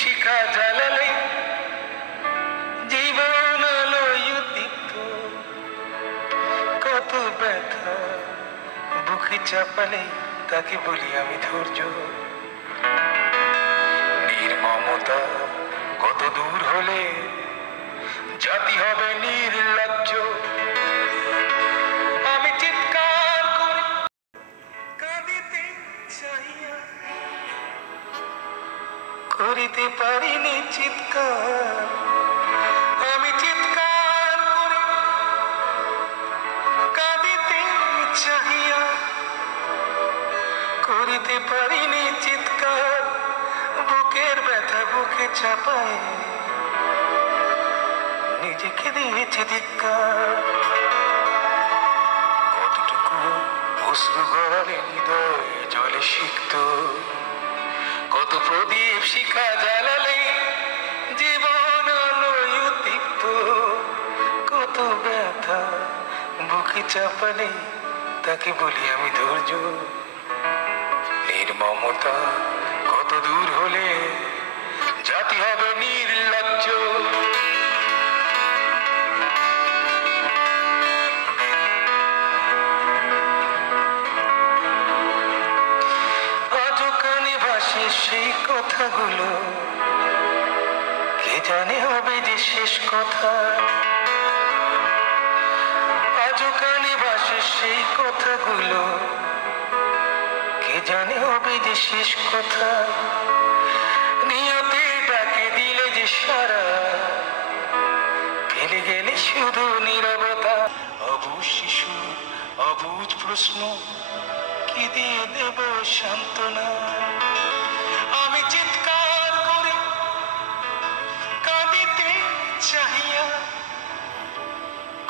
শিখা জ্বালালে জীবন আলোয় দীপ্ত, কত ব্যথা বুকে চাপালে তাকে বলি আমি ধৈর্য। নির্মমতা কত দূর হলে জাতি হবে নির্লজ্জ। আমি চিৎকার করে কাঁদিতে চাহিয়া করিতে পারিনি চিৎকার। আমি চিৎকার করে কাঁদিতে চাহিয়া করিতে পারিনি চিৎকার। বুকের ব্যথা বুকে চাপায় নিজেকে দিয়েছে ধিক্কার। কতটুকু অশ্রু গড়ালে হৃদয় জলে সিক্ত, কত প্রদীপ শিখা জ্বালালে জীবন আলোয় উদ্দীপ্ত, কত ব্যথা বুকে চাপালে তাকে বলি আমি ধৈর্য। নির্মমতা কত দূর হলে জাতি হবে নির্লজ্জ। আজও কানে ভাসে সেই কথাগুলো, কে জানে হবে যে শেষ কথা। আজও কানে ভাসে সেই কথাগুলো, কে জানে হবে যে শেষ কথা। নিয়তে ডাকে দিলে যে সারা, ফেলে গেলে শুধু নীরবতা। অবুঝ শিশু অবুঝ প্রশ্ন, কি দিয়ে দেব সান্ত্বনা। আমি চিৎকার করে কাঁদিতে চাহিয়া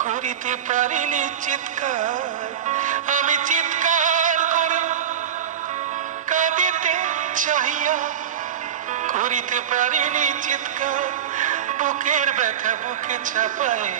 করিতে পারিনি চিৎকার। আমি চিৎকার করে কাঁদিতে চাহিয়া করিতে পারিনি চিৎকার। বুকের ব্যথা বুকে চাপায়